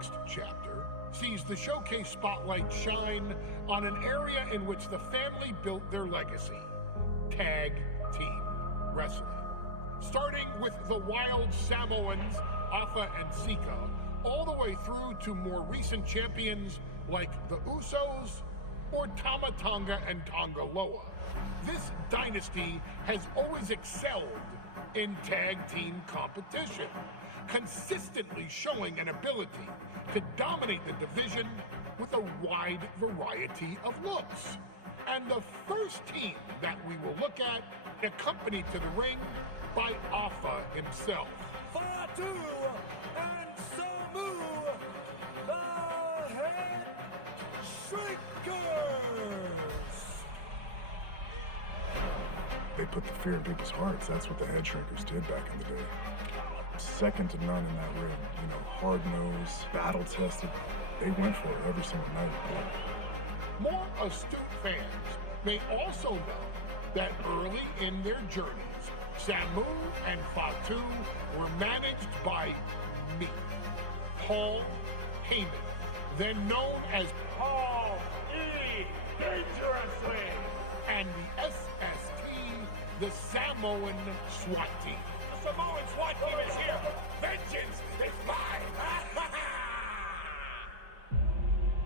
next chapter sees the Showcase spotlight shine on an area in which the family built their legacy: tag team wrestling. Starting with the Wild Samoans, Afa and Sika, all the way through to more recent champions like the Usos or Tama Tonga and Tonga Loa. This dynasty has always excelled in tag team competition, consistently showing an ability to dominate the division with a wide variety of looks. And the first team that we will look at, accompanied to the ring by Afa himself. Fatu and Samu, the Headshrinkers! They put the fear in people's hearts. That's what the Headshrinkers did back in the day. Second to none in that ring. You know, hard-nosed, battle-tested. They went for it every single night. More astute fans may also know that early in their journeys, Samu and Fatu were managed by me, Paul Heyman, then known as Paul E. Dangerously, and the SST, the Samoan SWAT team. The Samoan SWAT team is here! Vengeance is mine!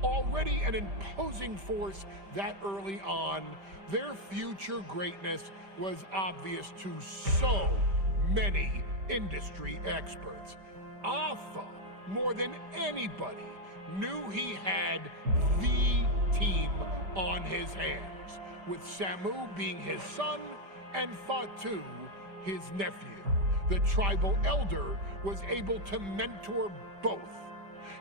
Already an imposing force that early on, their future greatness was obvious to so many industry experts. Afa, more than anybody, knew he had the team on his hands, with Samu being his son and Fatu his nephew. The tribal elder was able to mentor both,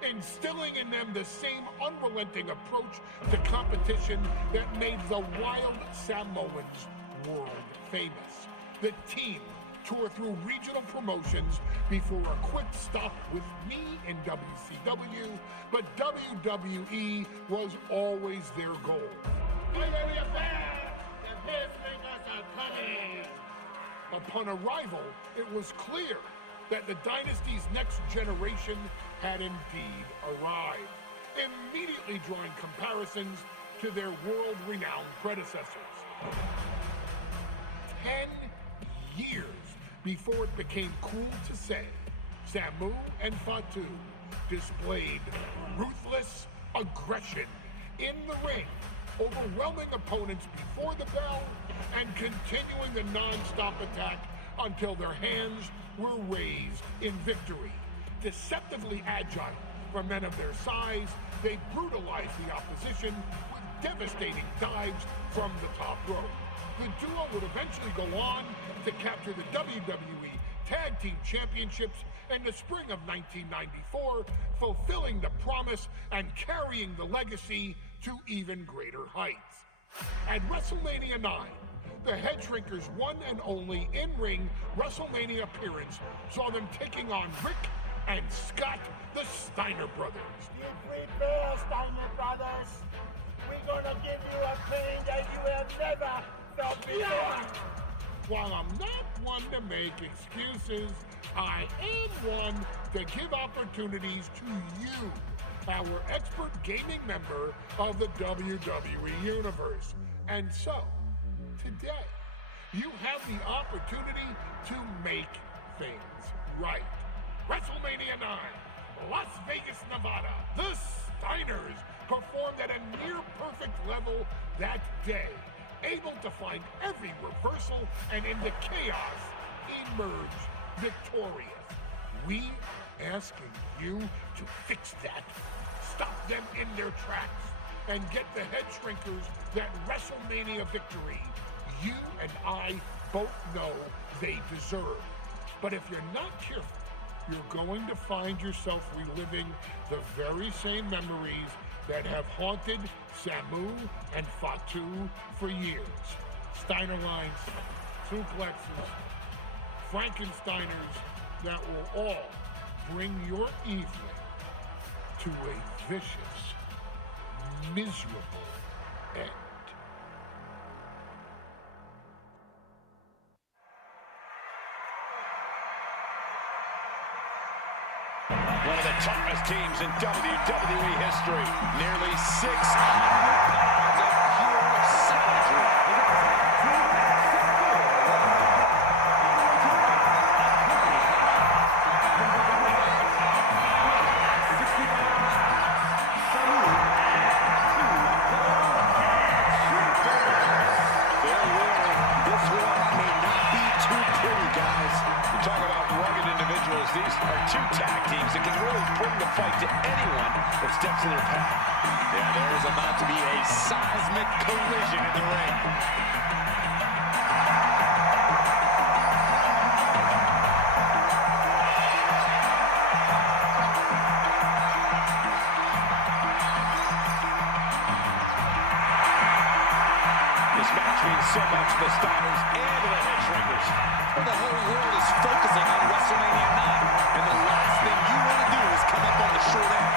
instilling in them the same unrelenting approach to competition that made the Wild Samoans world famous. The team tore through regional promotions before a quick stop with me in WCW, but WWE was always their goal. Upon arrival, it was clear that the dynasty's next generation had indeed arrived, immediately drawing comparisons to their world-renowned predecessors. 10 years before it became cool to say, Samu and Fatu displayed ruthless aggression in the ring, overwhelming opponents before the bell and continuing the non-stop attack until their hands were raised in victory. Deceptively agile for men of their size, they brutalized the opposition with devastating dives from the top rope. The duo would eventually go on to capture the WWE Tag Team Championships in the spring of 1994, fulfilling the promise and carrying the legacy to even greater heights. At WrestleMania IX, the Headshrinkers' one and only in-ring WrestleMania appearance saw them taking on Rick and Scott, the Steiner Brothers. You prepare, Steiner Brothers. We're gonna give you a pain that you have never felt before. While I'm not one to make excuses, I am one to give opportunities to you, our expert gaming member of the WWE Universe. And so, today, you have the opportunity to make things right. WrestleMania IX, Las Vegas, Nevada. The Steiners performed at a near-perfect level that day, able to find every reversal and in the chaos emerge victorious. We asking you to fix that, stop them in their tracks, and get the Headshrinkers that WrestleMania victory you and I both know they deserve. But if you're not careful, you're going to find yourself reliving the very same memories that have haunted Samu and Fatu for years. Steiner lines, suplexes, Frankensteiners that will all bring your evening to a vicious, miserable end. One of the toughest teams in WWE history. Nearly 600 pounds of pure savagery. These are two tag teams that can really bring the fight to anyone that steps in their path. Yeah, there's about to be a seismic collision in the ring. This match means so much to the Steiners and to the Headshrinkers. The whole world is focusing on WrestleMania IX, and the last thing you want to do is come up on the short end.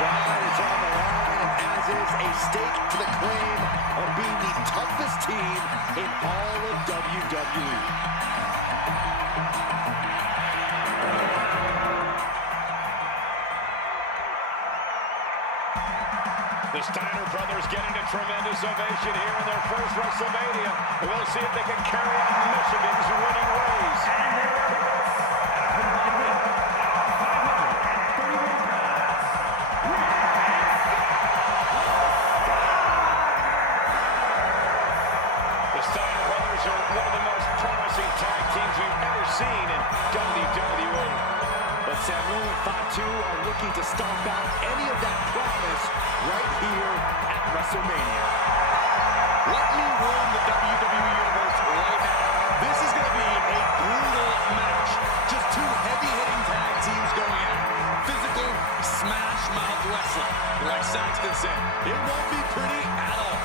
Pride is on the line, as is a stake to the claim of being the toughest team in all of WWE. The Steiner Brothers getting a tremendous ovation here in their first WrestleMania. We'll see if they can carry on Michigan's winning ways. The Steiner Brothers are one of the most promising tag teams we've ever seen in WWE. But Samu and Fatu are looking to stomp out any of that promise right here at WrestleMania. Let me warn the WWE Universe right now. This is going to be a brutal match. Just two heavy-hitting tag teams going at it. Physical, smash-mouth wrestling. Like Saxton said, it won't be pretty at all.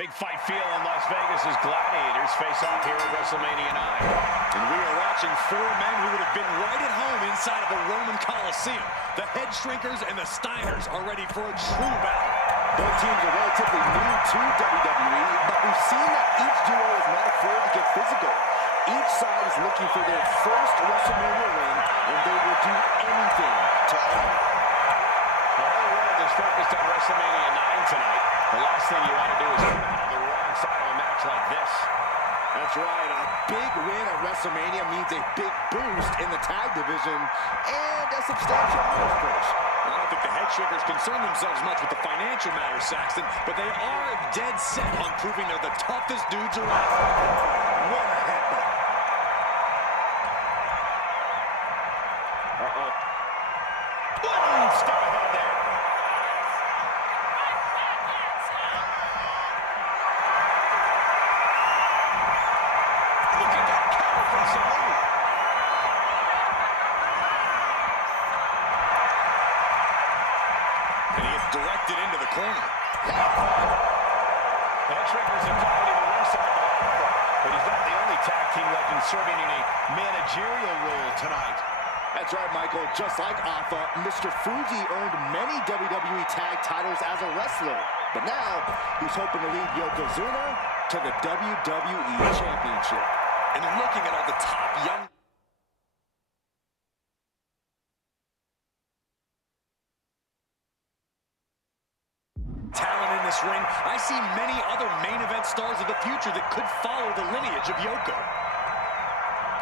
Big fight feel in Las Vegas as Gladiators face off here at WrestleMania IX. And we are watching four men who would have been right at home inside of a Roman Coliseum. The Headshrinkers and the Steiners are ready for a true battle. Both teams are relatively new to WWE, but we've seen that each duo is not afraid to get physical. Each side is looking for their first WrestleMania win, and they will do anything to earn it. The whole world is focused on WrestleMania IX tonight. The last thing you want to do is come out on the wrong side of a match like this. That's right. A big win at WrestleMania means a big boost in the tag division and a substantial bonus push. I don't think the Headshrinkers concern themselves much with the financial matters, Saxton, but they are dead set on proving they're the toughest dudes around. What a headbutt. One step ahead there. Look at that counter from Samu. And he gets directed into the corner. The Headshrinkers accompany the ringside by Alpha, but he's not the only tag team legend serving in a managerial role tonight. That's right, Michael. Just like Alpha, Mr. Fuji earned many WWE tag titles as a wrestler. But now, he's hoping to lead Yokozuna to the WWE Championship. And looking at all the top young talent in this ring, I see many other main event stars of the future that could follow the lineage of Yoko.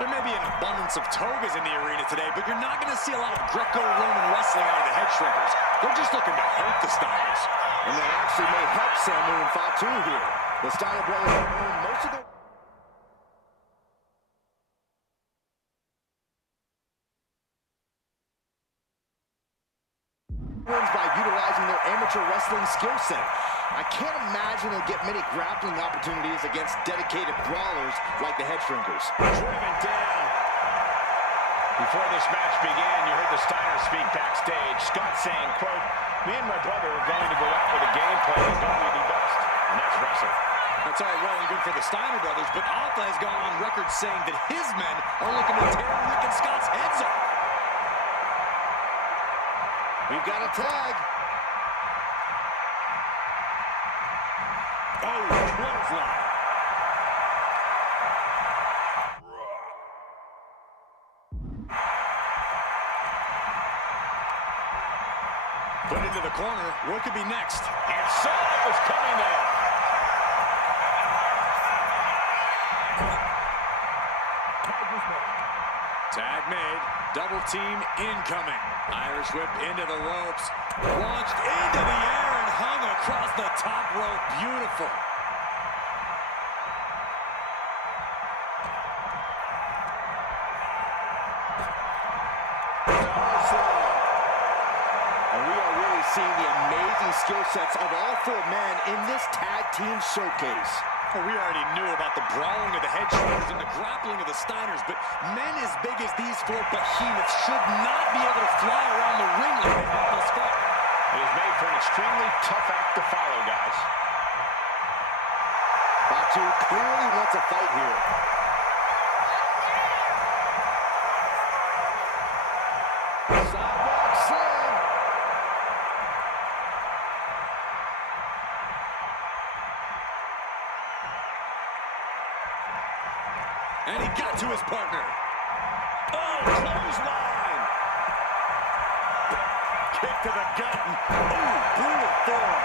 There may be an abundance of togas in the arena today, but you're not going to see a lot of Greco-Roman wrestling out of the Headshrinkers. They're just looking to hurt the Steiners. And that actually may help Samu and Fatu here. The Steiner Brothers have earned most of their wins by utilizing their amateur wrestling skill set. I can't imagine they'll get many grappling opportunities against dedicated brawlers like the Headshrinkers. Driven down. Before this match began, you heard the Steiners speak backstage. Scott saying, quote, "Me and my brother are going to go out with a game plan and do what we do best, and that's wrestle." That's all well and good for the Steiner Brothers, but Alpha has gone on record saying that his men are looking to tear Rick and Scott's heads off. We've got a tag. Oh, close clothesline. Put into the corner. What could be next? And saw it was coming there. Tag made. Double team incoming. Irish whip into the ropes. Launched into the air and hung across the top rope. Beautiful. And we are really seeing the amazing skill sets of all four men in this tag team showcase. Well, we already knew about the brawling of the Headshrinkers and the grappling of the Steiners, but men as big as these four behemoths should not be able to fly around the ring like they have thus far. It is made for an extremely tough act to follow, guys. Fatu clearly wants a fight here. Sidewalk slam. And he got to his partner. Oh, clothesline. Kick to the gut. Ooh, brutal form.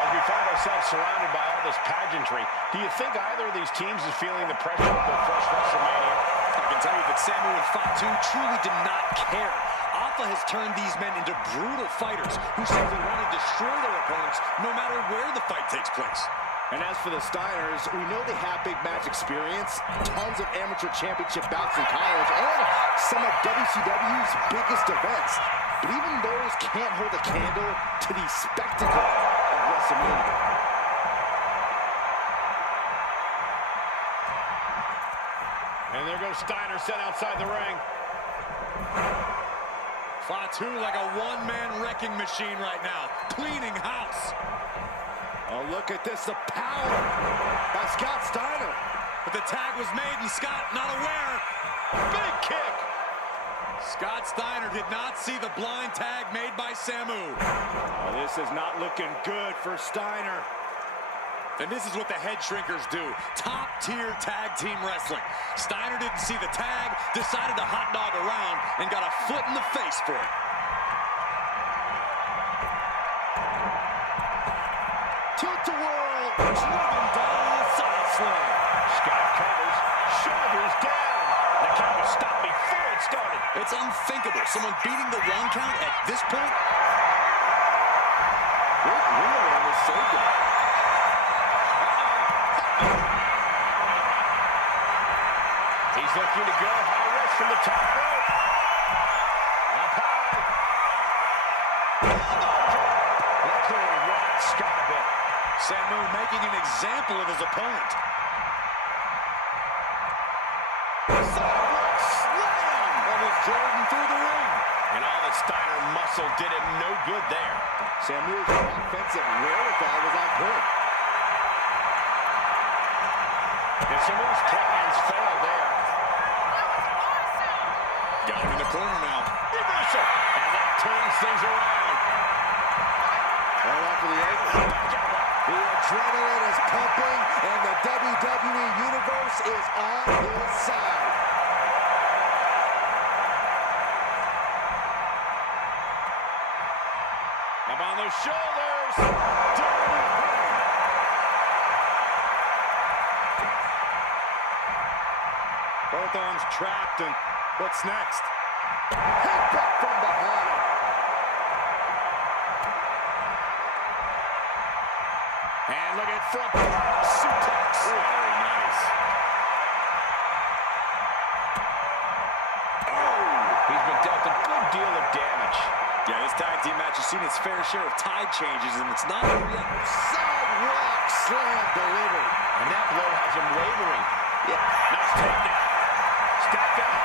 As we find ourselves surrounded by all this pageantry, do you think either of these teams is feeling the pressure of their first WrestleMania? I can tell you that Samu and Fatu truly did not care. Alpha has turned these men into brutal fighters who simply want to destroy their opponents no matter where the fight takes place. And as for the Steiners, we know they have big match experience, tons of amateur championship bouts in college, and some of WCW's biggest events. But even those can't hold a candle to the spectacle of WrestleMania. And there goes Steiner sent outside the ring. Fatu like a one-man wrecking machine right now, cleaning house. Oh, look at this, the power by Scott Steiner. But the tag was made and Scott not aware. Big kick. Scott Steiner did not see the blind tag made by Samu. Oh, this is not looking good for Steiner. And this is what the Headshrinkers do. Top-tier tag team wrestling. Steiner didn't see the tag, decided to hot dog around, and got a foot in the face for it. Tilt-a-whirl, driven down the side slam. Scott covers, shoulders down. The count was stopped before it started. It's unthinkable. Someone beating the one count at this point. Great ring awareness saved him. He's looking to go high rest from the top rope. Up high. That clearly rocked Scott a bit. Samu making an example of his opponent. Sidewalk slam. Almost Jordan through the ring. And all the Steiner muscle did him no good there. Samuel's offensive wherewithal was on point. And Samu's plans failed there. Got him in the corner now. Reversal. And that turns things around. Right after the ankle. The adrenaline is pumping, and the WWE Universe is on his side. Up on those shoulders. Down in the ring. Both arms trapped, and what's next? Headbutt from behind. And look at front suplex. Very nice. Oh, he's been dealt a good deal of damage. Yeah, this tag team match has seen its fair share of tide changes, and it's not over yet. Sidewalk slam delivered. And that blow has him wavering. Yeah. Nice takedown. Stepped out.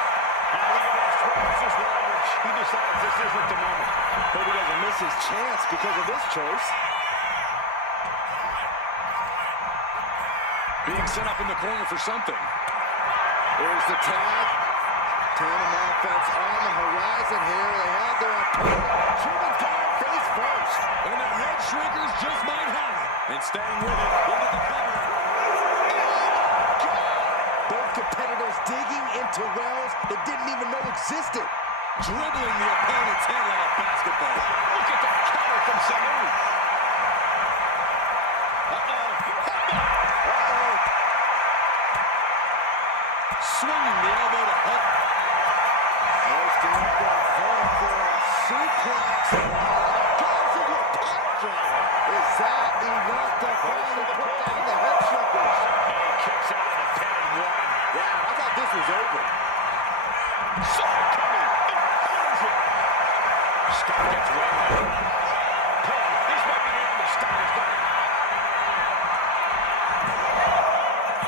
And look at this. Where's his leverage? He decides this isn't the moment. Hope he doesn't miss his chance because of this choice. Being set up in the corner for something. There's the tag. Tandem offense on the horizon here. They have their opponent. Driven down face first. And the Headshrinkers just might have it. And staying with it, into the cover. Both competitors digging into wells they didn't even know existed. Dribbling the opponent's head like a basketball. Look at that counter from Samu. Swinging the elbow to hook. Lifting up that head for a suplex. Goes into a pop drop. Is that enough to finally put down the Headshrinkers? And he kicks out of the pin and one. Yeah, I thought this was over. Saw it coming. And fires it. Scott gets waylaid. Pin. This might be the end of Steiner's night.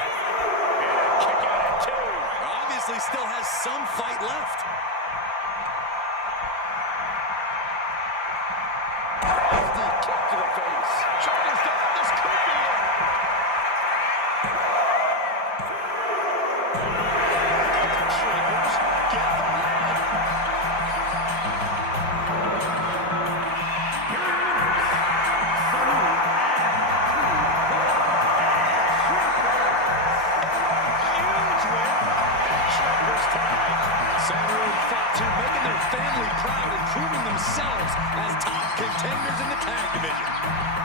And a kick out at two. Obviously still has some fight left. Nasty kick to the face. Shoulders down. This could be it. Headshrinkers get the win. Huge win. Headshrinkers tonight. Samu and Fatu making their family proud and proving themselves as top contenders in the tag division.